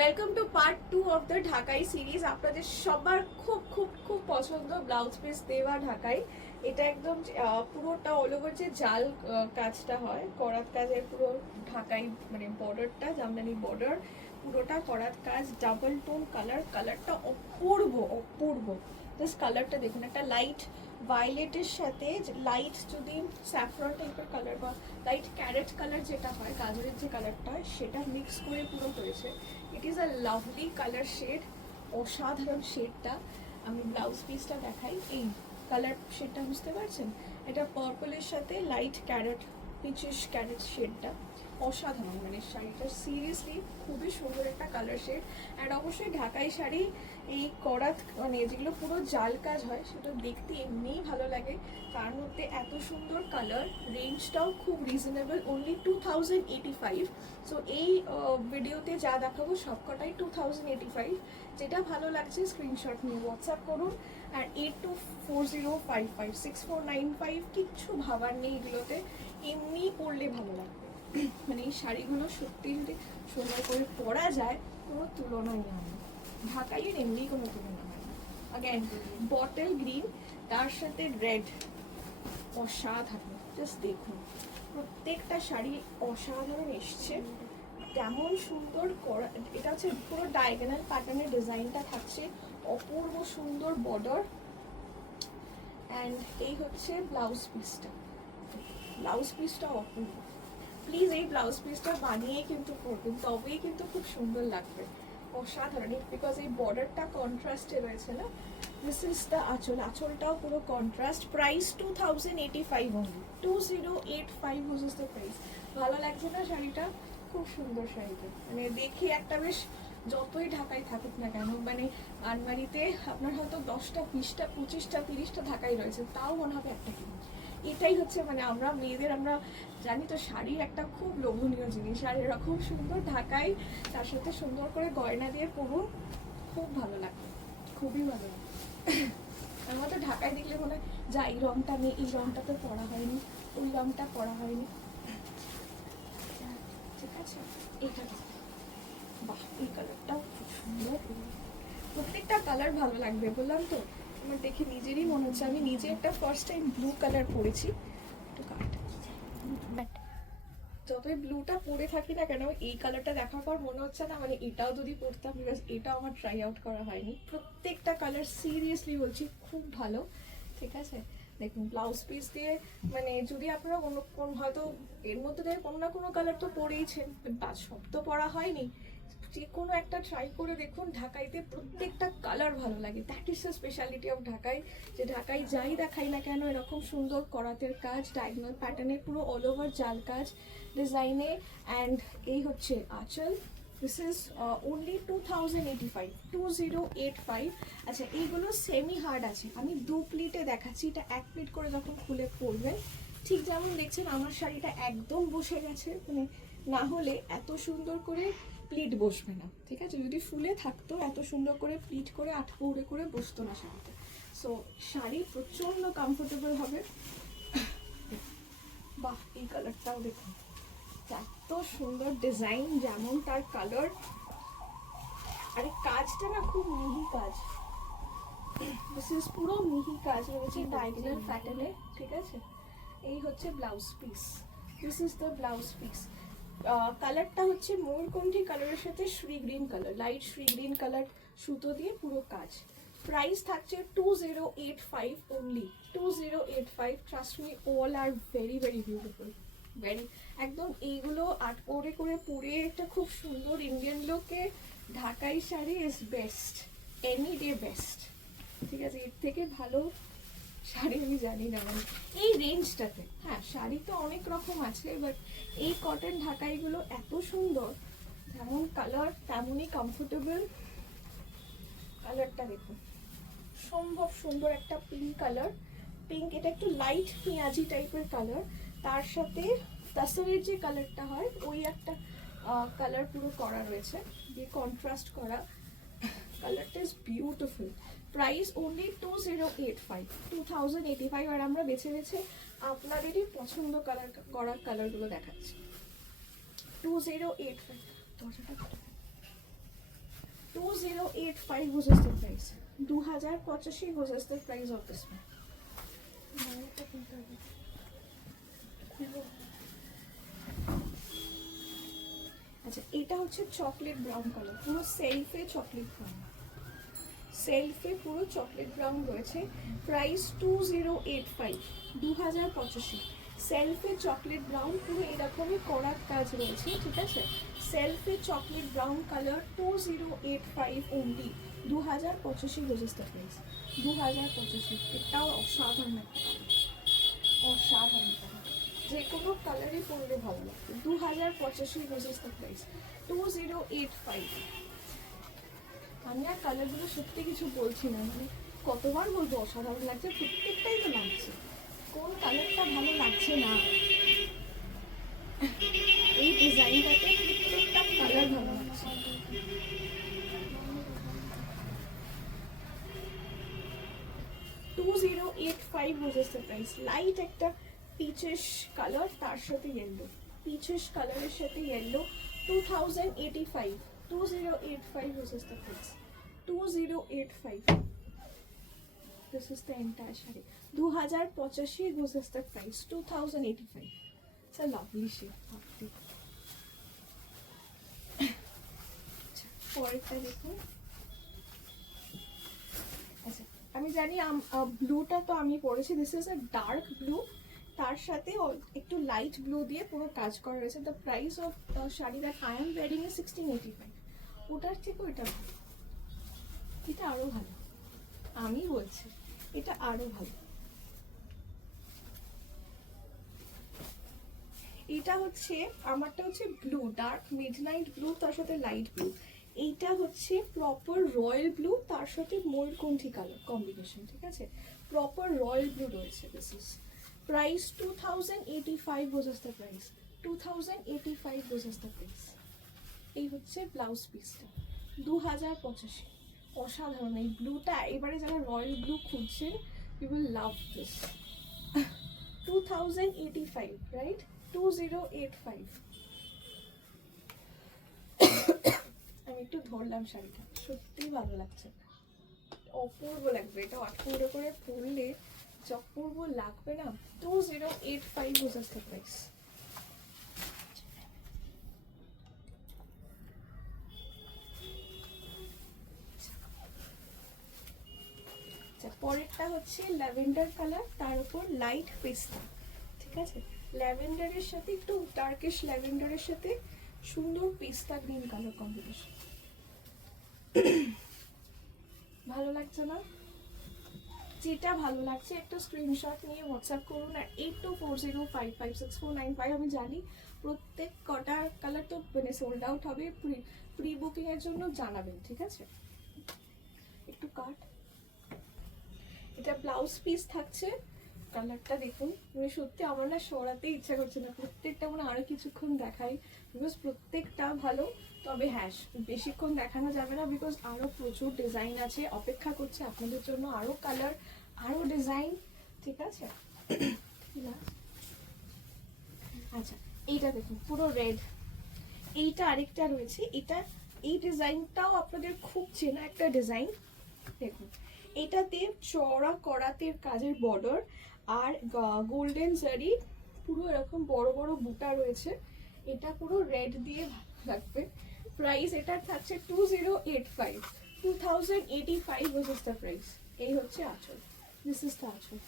Welcome to part 2 of the ঢাকাই series. আপনাদের সবার খুব খুব খুব পছন্দ ব্লাউজ পিস দেওয়া ঢাকাই। এটা একদম পুরোটা অল ওভার যে জাল কাজটা হয়, করাত কাজের পুরো ঢাকাই, মানে বর্ডারটা জামদানি বর্ডার, পুরোটা করাত কাজ, ডাবল টোন কালার। কালারটা অপূর্ব অপূর্ব। জাস্ট কালারটা দেখুন, একটা লাইট ভায়োলেটের সাথে লাইট যদি স্যাফরন টাইপের কালার বা লাইট ক্যারেট কালার যেটা হয়, গাজরের যে কালারটা হয়, সেটা মিক্স করে পুরো হয়েছে। It is a lovely colour shade, অসাধারণ শেডটা। আমি ব্লাউজ পিসটা দেখাই। এই কালার শেডটা বুঝতে পারছেন? এটা পার্পলের সাথে লাইট ক্যারেট, পিচিশ ক্যারেট শেডটা অসাধারণ। মানে শাড়িটা সিরিয়াসলি খুবই সুন্দর একটা কালার শেড। অ্যান্ড অবশ্যই ঢাকাই শাড়ি এই করাত, মানে যেগুলো পুরো জাল কাজ হয়, সেটা দেখতে এমনিই ভালো লাগে। তার মধ্যে এত সুন্দর কালার, রেঞ্জটাও খুব রিজনেবল, অনলি 2085। সো এই ভিডিওতে যা দেখাবো সবকটাই 2085। যেটা ভালো লাগছে স্ক্রিনশট নিয়ে হোয়াটসঅ্যাপ করুন। আর 8240556495, কিচ্ছু ভাবার নেই এগুলোতে, এমনি পরলে ভালো লাগবে। মানে এই শাড়িগুলো সত্যি যদি সুন্দর করে পরা যায়, কোনো তুলনাই হয় না। ঢাকাইয়ের এমনি কোনো তুলনা হয় না। আগেন বটল গ্রিন, তার সাথে রেড, অসাধারণ। জাস্ট দেখুন, প্রত্যেকটা শাড়ি অসাধারণ এসছে। তেমন সুন্দর করা, এটা হচ্ছে পুরো ডায়াগোনাল প্যাটার্নের ডিজাইনটা থাকছে, অপূর্ব সুন্দর বর্ডার। অ্যান্ড এই হচ্ছে ব্লাউজ পিসটা। ব্লাউজ পিসটা অপূর্ব। প্লিজ এই ব্লাউজ পিসটা বানিয়ে কিন্তু পরবেন, তবেই কিন্তু খুব সুন্দর লাগবে। অসাধারণ, বিকজ এই বর্ডারটা কন্ট্রাস্টে রয়েছে না। দিস ইজ দ্য আঁচল, আঁচলটাও পুরো contrast. Price 2085 only, 2085 is the price. ভালো লাগছে না শাড়িটা? খুব সুন্দর শাড়িটা, মানে দেখে একটা বেশ, যতই ঢাকাই থাকুক না কেন, মানে আলমারিতে আপনার হয়তো 10টা 20টা 25টা 30টা ঢাকাই রয়েছে, তাও মনে হবে একটা কিনে। এটাই হচ্ছে মানে আমরা মেয়েদের, আমরা জানি তো শাড়ি একটা খুব লোভনীয় জিনিস, আর এরকম সুন্দর ঢাকাই তার সাথে সুন্দর করে গয়না দিয়ে পরুন, খুব ভালো লাগবে, খুবই ভালো লাগে। আমার তো ঢাকায় দেখলে মনে হয় যা এই রঙটা নেই, এই রঙটা তো পরা হয়নি, ওই রঙটা পরা হয়নি। ঠিক আছে, এটা বাহ, এই কালারটাও খুব সুন্দর। প্রত্যেকটা কালার ভালো লাগবে, বললাম তো। আমার দেখে নিজেরই মনে হচ্ছে আমি নিজে একটা ফার্স্ট টাইম ব্লু কালার পরেছি। একটু কাট, যতই ব্লুটা পরে থাকি না কেন, এই কালারটা দেখার পর মনে হচ্ছে না মানে এটাও যদি পরতাম, বিকজ এটাও আমার ট্রাই আউট করা হয়নি। প্রত্যেকটা কালার সিরিয়াসলি বলছি খুব ভালো। ঠিক আছে, দেখুন ব্লাউজ পিস দিয়ে, মানে যদি আপনারা অন্য হয়তো এর মধ্যে থেকে কোনো না কোনো কালার তো পরেইছেন, বাট সব তো পরা হয়নি। যে কোনো একটা ট্রাই করে দেখুন, ঢাকাইতে প্রত্যেকটা কালার ভালো লাগে। That is the speciality of ঢাকাই, যে ঢাকাই যাই দেখাই না কেন, এরকম সুন্দর করাতের কাজ, ডায়াগোনাল প্যাটার্নে পুরো অল ওভার জাল কাজ ডিজাইনে। অ্যান্ড এই হচ্ছে আঁচল। This is only 2085, 2085। আচ্ছা, এইগুলো সেমি হার্ড আছে, আমি 2 প্লিটে দেখাচ্ছি। এটা 1 প্লিট করে যখন খুলে পরবেন, ঠিক যেমন দেখছেন আমার শাড়িটা একদম বসে গেছে, মানে না হলে এত সুন্দর করে প্লিট বসবে না। ঠিক আছে, যদি ফুলে থাকতো এত সুন্দর করে প্লিট করে আটপৌড়ে করে বসতো না শাড়িতে। সো শাড়ি প্রচণ্ড কমফোর্টেবল হবে। বাহ, এই কালারটাও দেখুন, এত সুন্দর ডিজাইন, যেমন তার কালার। আরে কাজটা না খুব মিহি কাজ, দিস পুরো মিহি কাজ রয়েছে ডায়াগোনাল প্যাটার্নে। ঠিক আছে, এই হচ্ছে blouse piece, this is the blouse piece. কালারটা হচ্ছে ময়ূরকণ্ঠী কালারের সাথে Shri green colour, light Shri green colour সুতো দিয়ে পুরো কাজ। প্রাইস থাকছে 2085 only, 2085। Trust me, all are very very beautiful, very. একদম এইগুলো আটপৌড়ে করে পরে একটা খুব সুন্দর ইন্ডিয়ান লোকে ঢাকাই sari is best, any day best. ঠিক আছে, এর থেকে ভালো শাড়ি আমি জানি না, মানে এই রেঞ্জটাতে। হ্যাঁ, শাড়ি তো অনেক রকম আছে, বাট এই কটন ঢাকাইগুলো এত সুন্দর, যেমন কালার তেমনই কমফোর্টেবল। কালারটা দেখুন, সম্ভব সুন্দর একটা পিঙ্ক কালার, পিঙ্ক, এটা একটু লাইট পেঁয়াজি টাইপের কালার। তার সাথে তাসরের যে কালারটা হয়, ওই একটা কালার পুরো করা রয়েছে, দিয়ে কন্ট্রাস্ট করা। কালারটা ইজ বিউটিফুল। Price only 2085, 2085। আর আমরা বেছে বেছে আপনাদেরই পছন্দ করা কালারগুলো দেখাচ্ছি। 2085। দরজাটা 2085 was is the price. 2085 was is the price of this one. আচ্ছা, এটা হচ্ছে চকলেট ব্রাউন কালার, পুরো সেলফে চকলেট ব্রাউন, সেলফে পুরো চকলেট ব্রাউন রয়েছে। প্রাইস 2085, 2085। সেলফে চকলেট ব্রাউন, পুরো এরকমই করার কাজ রয়েছে, ঠিক আছে। সেলফে চকলেট ব্রাউন কালার 2085 অনলি, 2085 রোজেস্টার প্রাইস, 2085। এটাও অসাধারণ একটা কালার, অসাধারণ কালার, যে কোনো কালারই পরলে ভালো লাগবে। 2085 রোজেস্টার প্রাইস, 2085। আমি আর কালারগুলো সত্যি কিছু বলছি না, মানে কতবার বলবো অসাধারণ লাগছে, প্রত্যেকটাই তো লাগছে, কোন কালারটা ভালো লাগছে না। এই ডিজাইনটাতে প্রত্যেকটা কালার ভালো লাগছে। $2085 was the price। লাইট একটা পিচেস কালার, তার সাথে ইয়েলো, পিচেস কালারের সাথে yellow, 2085, 2085 was the price, 2085। This is the entire shade, 2085 was the price, 2085। It's a lovely shade, lovely। পরেরটা দেখুন। আচ্ছা, আমি জানি ব্লুটা তো আমি পরেছি, this is a dark blue, তার সাথে একটু লাইট ব্লু দিয়ে পুরো কাজ করা রয়েছে। The price of sari that I am wiring is 1685। ওটার থেকে ওইটা ভালো, এটা আরো ভালো, আমি বলছি এটা আরো ভালো। এটা হচ্ছে আমারটা হচ্ছে ব্লু, ডার্ক মিডনাইট ব্লু, তার সাথে লাইট ব্লু। এইটা হচ্ছে প্রপার রয়্যাল ব্লু, তার সাথে ময়ূরকণ্ঠী কালার কম্বিনেশন, ঠিক আছে, প্রপার রয়্যাল ব্লু রয়েছে। This is price 2085 was the price, 2085 was the price। এই হচ্ছে ব্লাউজ পিসটা, 2085। অসাধারণ এই ব্লুটা, এবারে যারা রয়্যাল ব্লু খুঁজছেন, you will love this. 2085, right, 2085। আমি একটু ধরলাম শাড়িটা, সত্যি ভালো লাগছে, অপূর্ব লাগবে, এটা অপূর্ব করে পরলে যে অপূর্ব লাগবে না। 2085 was the price। পরেরটা হচ্ছে ল্যাভেন্ডার কালার, তার উপর লাইট পেস্তা, ঠিক আছে, ল্যাভেন্ডারের সাথে একটু ডার্কিশ ল্যাভেন্ডারের সাথে সুন্দর পেস্তা গ্রিন কালার কম্বিনেশন। ভালো লাগছে না? যেটা ভালো লাগছে একটা স্ক্রিনশট নিয়ে হোয়াটসঅ্যাপ করুন আর 8240556495। আমি জানি প্রত্যেক কটা কালার তো মানে সোল্ড আউট হবে, প্রি বুকিং এর জন্য জানাবেন, ঠিক আছে। একটু কাট, এটা ব্লাউজ পিস থাকছে, কালারটা দেখুন, মানে সত্যি আমার না সরাতে ইচ্ছা করছে না, প্রত্যেকটা মানে আরো কিছুক্ষণ দেখাই, বিকজ প্রত্যেকটা ভালো। তবে হ্যাঁ, বেশিক্ষণ দেখানো যাবে না, বিকজ আরো প্রচুর ডিজাইন আছে, অপেক্ষা করছে আপনাদের জন্য, আরো কালার, আরো ডিজাইন, ঠিক আছে। আচ্ছা, এইটা দেখুন পুরো রেড, এইটা আরেকটা রয়েছে, এটা এই ডিজাইনটাও আপনাদের খুব চেনা একটা ডিজাইন। দেখুন এটাতে চড়া করাতের কাজের বর্ডার আর গোল্ডেন জারি, পুরো এরকম বড় বড় বুটা রয়েছে, এটা পুরো রেড দিয়ে ভালো লাগবে। প্রাইস এটার থাকছে 2085, 2085 was the প্রাইস। এই হচ্ছে আঁচল, দিস ইজ দ্য আঁচল।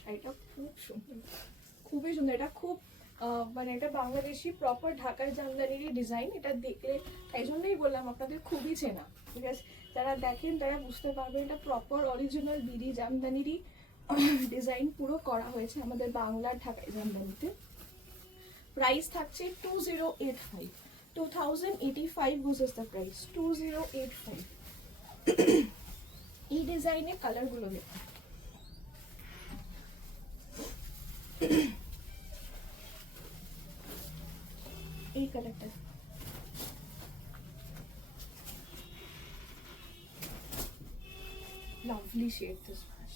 শাড়িটা খুব সুন্দর, খুবই সুন্দর, এটা খুব মানে এটা বাংলাদেশি প্রপার ঢাকার জামদানিরই ডিজাইন। এটা দেখলে তাই জন্যই বললাম আপনাদের খুবই চেনা, ঠিক আছে, যারা দেখেন তারা বুঝতে পারবেন এটা প্রপার অরিজিনাল বিডি জামদানিরই ডিজাইন পুরো করা হয়েছে আমাদের বাংলার ঢাকাই জামদানিতে। প্রাইস থাকছে 2085, 2085 was the price, 2085। এই ডিজাইনের কালারগুলো দেখুন, এই কালারটা লাভলি শেড, দিস ওয়াজ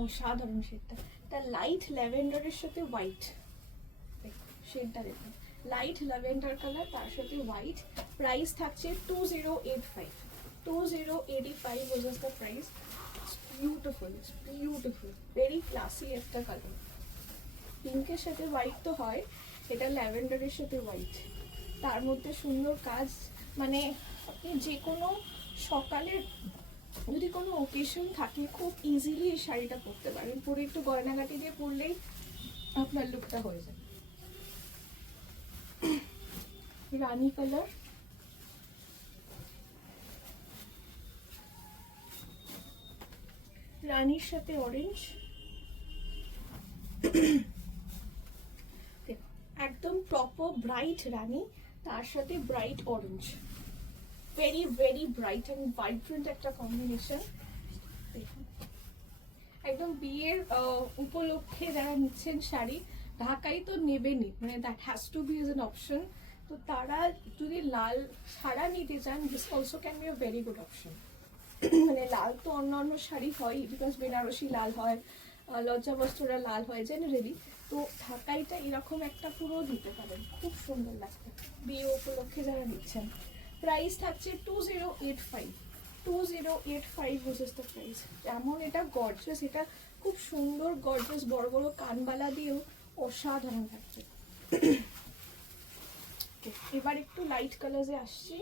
অসাধারণ শেডটা। তার লাইট ল্যাভেন্ডারের সাথে হোয়াইট, দেখুন শেডটা দেখুন, লাইট ল্যাভেন্ডার কালার তার সাথে হোয়াইট। প্রাইস থাকছে 2085। 2085 was just the price. It's beautiful, it's beautiful, very classy একটা কালার। পিঙ্কের সাথে হোয়াইট তো হয়, এটা ল্যাভেন্ডারের সাথে হোয়াইট, তার মধ্যে সুন্দর কাজ। মানে আপনি যে কোনো সকালে যদি কোনো ওকেশন থাকে খুব ইজিলি এই শাড়িটা পরতে পারেন, পরে একটু গয়নাগাটি দিয়ে পরলেই আপনার লুকটা হয়ে যায়। রানী কালার, রানীর সাথে অরেঞ্জ, একদম প্রপার ব্রাইট রানী, তার সাথে bright orange, very very bright and vibrant একটা কম্বিনেশন। দেখুন একদম বিয়ের উপলক্ষে যারা নিচ্ছেন শাড়ি, ঢাকাই তো নেবেনই, মানে that has to be as an option. তো তারা যদি লাল সারা নিতে চান, this also can be a very good option. মানে লাল তো অন্য অন্য শাড়ি হয়, বিকজ বেনারসি লাল হয়, লজ্জা বস্ত্ররা লাল হয় জেনারেলি, তো ঢাকাইটা এরকম একটা পুরো দিতে পারেন, খুব সুন্দর লাগবে বিয়ে উপলক্ষে যারা নিচ্ছেন। প্রাইস থাকছে 2085, 2085 হচ্ছে দ্য প্রাইস। যেমন এটা গর্জাস, এটা খুব সুন্দর গর্জাস, বড় বড় কানবালা দিয়েও অসাধারণ লাগছে। এবার একটু লাইট কালারে আসছি।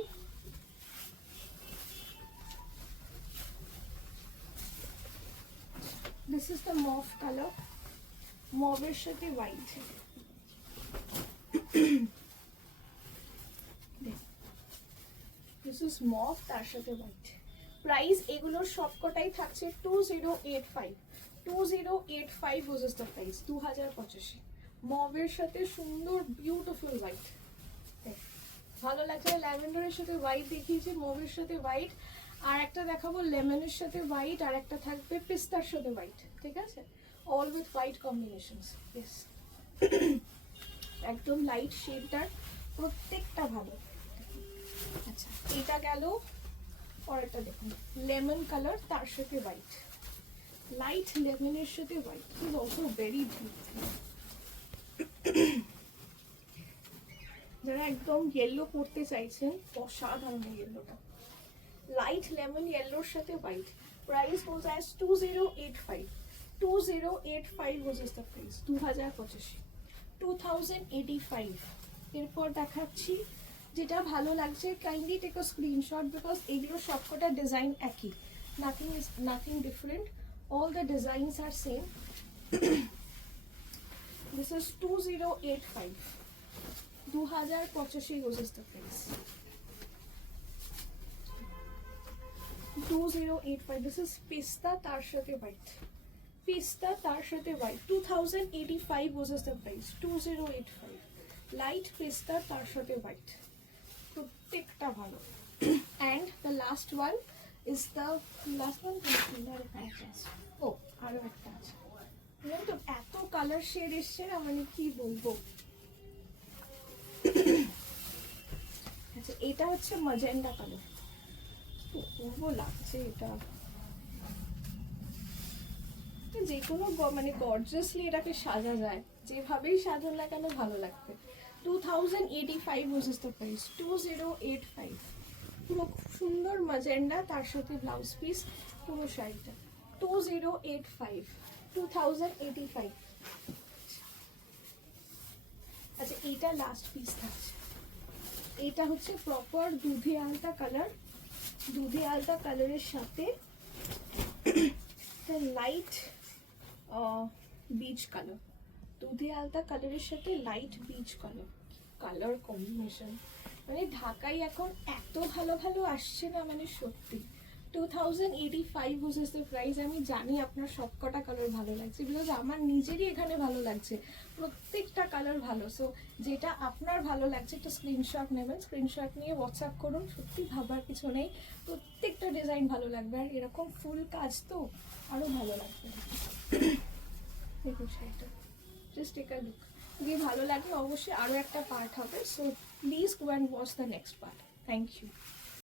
This is the mauve color, মবের সাথে হোয়াইট। This is mauve, তার সাথে হোয়াইট। প্রাইস এগুলোর সবকটাই থাকছে 2085, 2085 was the price, 2085। মবের সাথে সুন্দর বিউটিফুল হোয়াইট, ভালো লাগছে। ল্যাভেন্ডারের সাথে হোয়াইট দেখিয়েছি, মবের সাথে হোয়াইট, আর একটা দেখাবো লেমনের সাথে হোয়াইট, আর একটা থাকবে পিস্তার সাথে হোয়াইট, ঠিক আছে? All with white combinations. Yes, একদম লাইট শেডটার প্রত্যেকটা ভালো। আচ্ছা, এটা গেল। পরেরটা দেখুন, লেমন কালার, তার সাথে হোয়াইট, লাইট লেমনের সাথে white, is also very beautiful. যারা একদম ইয়েলো পড়তে চাইছেন, অসাধারণ ইয়েলোটা, লাইট লেমন ইয়েলোর সাথে white. Price goes as 2085, 2085 was the price, 2085, 2085। এরপর দেখাচ্ছি যেটা ভালো লাগছে, kindly take a screenshot, because এগুলো সবকটা ডিজাইন একই, nothing different, all the designs are same. This is 2085, 2085 was the price, 2085। This is পিস্তা, তার সাথে হোয়াইট, পিস্তা তার সাথে white, 2085 was the price, 2085। Light পিস্তা তার সাথে হোয়াইট, প্রত্যেকটা ভালো। And the last one is the last one. ও আরো একটা আছে, তো এত কালার শেড এসছে না, মানে কি বলবো। আচ্ছা, এটা হচ্ছে ম্যাজেন্ডা কালার, অপূর্ব লাগছে এটা। যে কোনো মানে গর্জিয়াসলি এটাকে সাজা যায়, যেভাবেই সাজান না কেন ভালো লাগবে। 2085 was the price, 2085। পুরো সুন্দর ম্যাজেন্ডা, তার সাথে ব্লাউজ পিস, পুরো শাড়িটা 2085, 2085। আচ্ছা, এইটা লাস্ট পিস থাকছে। এটা হচ্ছে প্রপার দুধে আলতা কালার, দুধে আলতা কালারের সাথে লাইট বিচ কালার, দুধে আলতা কালারের সাথে light beach colour, colour combination মানে ঢাকাই এখন এত ভালো ভালো আসছে না, মানে সত্যি। 2085 was the price। আমি জানি আপনার সবকটা কালার ভালো লাগছে, বিকজ আমার নিজেরই এখানে ভালো লাগছে, প্রত্যেকটা কালার ভালো। সো যেটা আপনার ভালো লাগছে একটা স্ক্রিনশট নেবেন, স্ক্রিনশট নিয়ে হোয়াটসঅ্যাপ করুন, সত্যি ভাবার কিছু নেই, প্রত্যেকটা ডিজাইন ভালো লাগবে। আর এরকম ফুল কাজ তো আরও ভালো লাগবে। দেখুন শাড়িটা, জাস্ট টেক আ লুক। যদি ভালো লাগে অবশ্যই আরও একটা পার্ট হবে, so please go and watch the next part. Thank you.